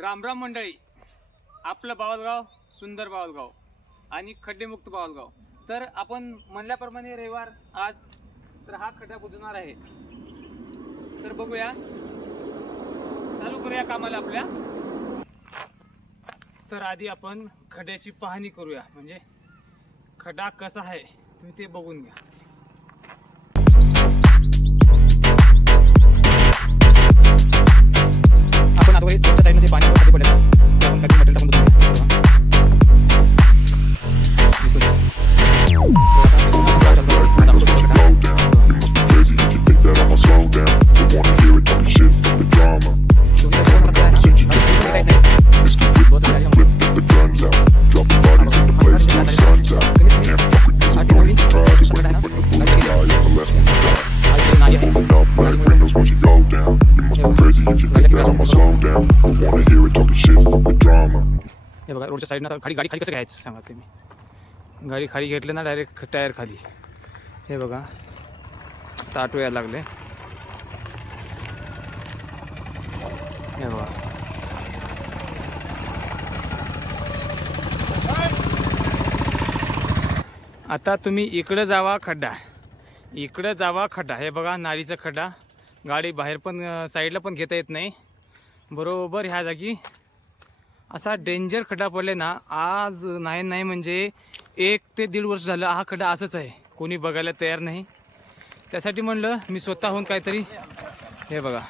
रामराम मंडळी. आपलं बावलगाव सुंदर बावलगाव आणि खड्डेमुक्त बावलगाव. तर आपण म्हणल्याप्रमाणे रविवार आज तर हा खड्डा बुजवणार आहे. तर बघूया. चालू करूया कामाला आपल्या. तर आधी आपण खड्ड्याची पाहणी करूया. म्हणजे खड्डा कसा आहे तुम्ही ते बघून घ्या. आपण आता वरील पाणी वगैरे पडलं हे साईडनं आता खाली गाडी खाली कसं घ्यायचं सांगा तुम्ही? गाडी खाली घेतलं ना डायरेक्ट टायर खाली. हे बघा. आता आटो यायला लागले. हे बघा. आता तुम्ही इकडं जावा खड्डा. इकडं जावा खड्डा. हे बघा नारीचा खड्डा. गाडी बाहेर पण साईडला पण घेता येत नाही. बरोबर ह्या जागी. असा डेंजर खड्डा पडले ना आज नाही नाही म्हणजे एक ते दीड वर्ष झालं हा खड्डा असंच आहे. कोणी बघायला तयार नाही. त्यासाठी म्हणलं मी स्वतःहून काहीतरी हे बघा.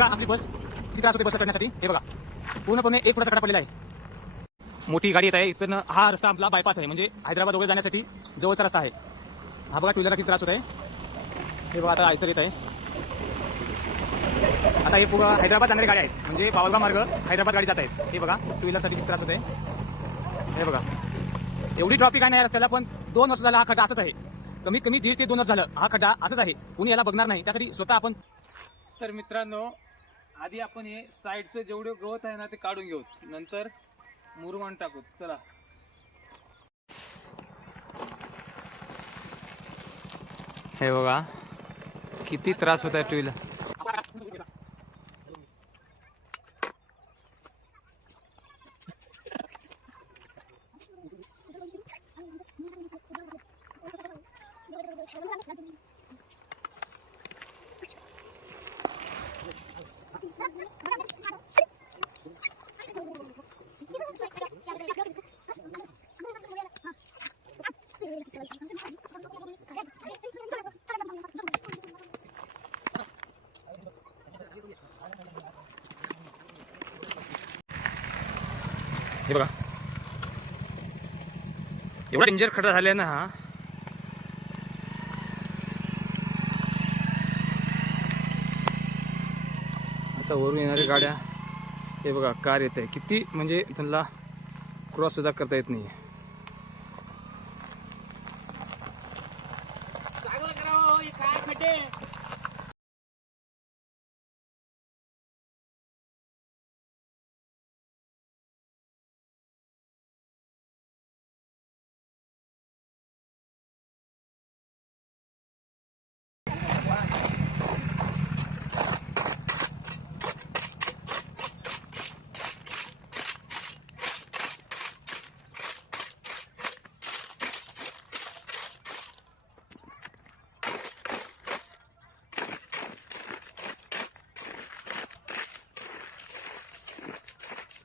बघा आपली बस. किती त्रास होते बसला चढण्यासाठी. हे बघा. पूर्णपणे एक फुटाचा कडा पडलेला आहे. मोठी गाडी येत. आहे इथं हा रस्ता आपला बायपास आहे. म्हणजे हैदराबाद वगैरे जाण्यासाठी जवळचा रस्ता आहे. हा बघा टू व्हीलरला किती त्रास होत आहे हे बघा आता आयसर येत आहे. आता हे पूर्ण हैदराबाद जाणारी गाडी आहेत. म्हणजे पावलगाव मार्ग हैदराबाद गाडी जात आहेत. हे बघा टू व्हीलरसाठी किती त्रास होत आहे हे बघा. एवढी ट्रॉफिक आहे नाही रस्त्याला पण दोन वर्ष झाला हा खड्डा असंच आहे. कमीत कमी दीड ते दोन वर्ष झालं हा खड्डा असंच आहे. कुणी याला बघणार नाही. त्यासाठी स्वतः आपण तर मित्रांनो आधी आपण हे साईडचं जेवढं गवत आहे ना ते काढून घेऊ. नंतर मुरवण टाकू. चला. हे बघा किती त्रास होत आहे टू व्हीलर. हे बघा. एवढा डेंजर खड्डा झालाय ना हा. आता वरून येणाऱ्या गाड्या हे बघा कार येत आहे किती म्हणजे त्यांना क्रॉस सुद्धा करता येत नाही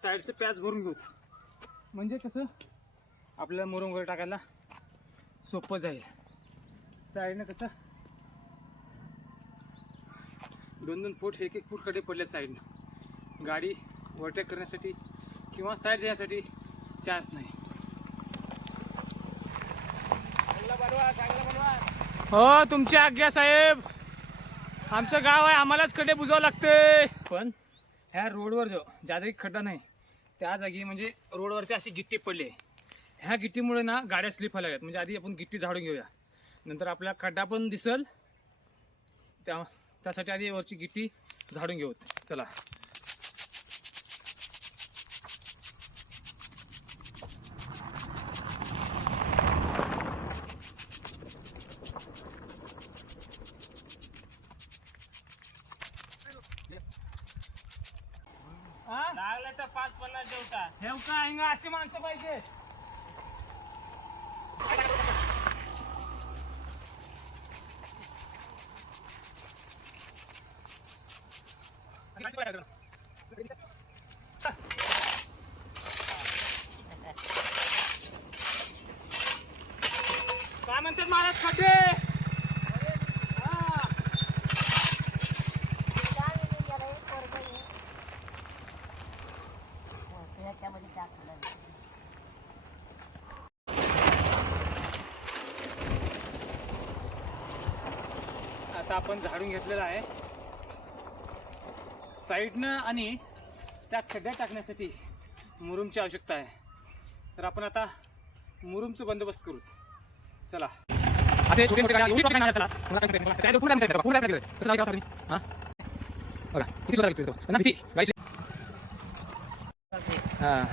साईडचे पॅच भरून घेऊ. म्हणजे कसं? आपल्याला मुरुम वगैरे टाकायला सोपं जाईल. साईडनं कसं? दोन दोन फूट एक एक फूटकडे पडले साईडनं. गाडी ओव्हरटेक करण्यासाठी किंवा साईड देण्यासाठी चान्स नाही. हो तुमची आज्ञा साहेब. आमचं गाव आहे आम्हालाच खड्डे बुजावं लागते. पण? ह्या रोडवर जो ज्या जागी खड्डा नाही. त्या जागी म्हणजे रोडवरती अशी गिट्टी पडली. आहे ह्या गिट्टीमुळे ना गाड्या स्लिप व्हायला लागल्यात. म्हणजे आधी आपण गिट्टी झाडून घेऊया. नंतर आपला खड्डा पण दिसल. त्या त्यासाठी आधी वरची गिट्टी झाडून घेऊ चला. लागलं तर पाच पन्नास जेवता ठेव हिंगा अशी माणसं पाहिजे. काय म्हणतात महाराज खड्डे हा. आता आपण झाडून घेतलेला आहे. साईडनं आणि त्या खड्ड्यात टाकण्यासाठी मुरुमची आवश्यकता आहे. तर आपण आता मुरुमचं बंदोबस्त करू. चला. असे छोटे मोठे हां?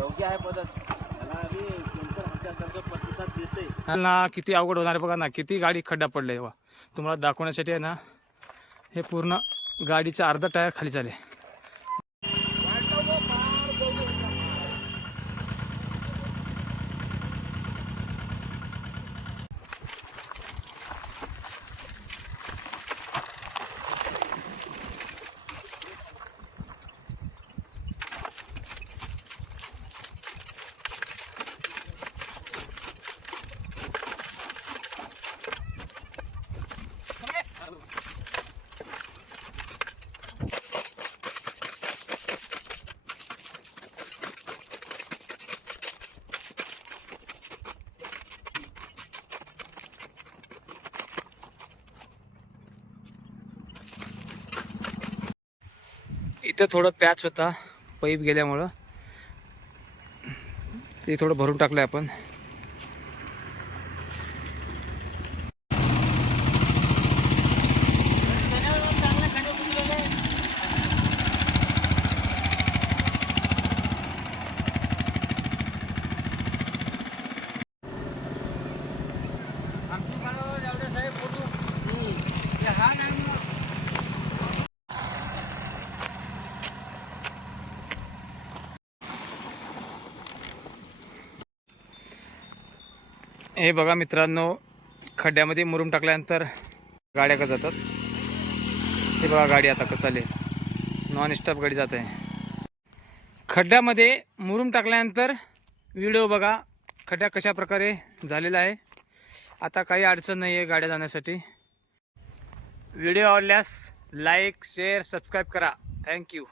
योग्य आहे पद्धत. ना किती अवघड होणार आहे बघा ना किती गाडी खड्डा पडलाय तुम्हाला दाखवण्यासाठी आहे ना हे पूर्ण गाडीचा अर्धा टायर खाली चाले इथं थोडं पॅच होता पाईप गेल्यामुळं. ते थोडं भरून टाकलं आपण. हे बघा मित्रांनो खड्ड्यामध्ये मुरुम टाकल्यानंतर गाड्या का जातात? हे बघा गाडी आता कसं आली. नॉन स्टॉप गाडी जात. आहे खड्ड्यामध्ये मुरुम टाकल्यानंतर व्हिडिओ बघा खड्डा कशा प्रकारे झालेला आहे. आता काही अडचण नाही आहे गाड्या जाण्यासाठी. व्हिडिओ आवडल्यास लाईक शेअर सबस्क्राईब करा. Thank you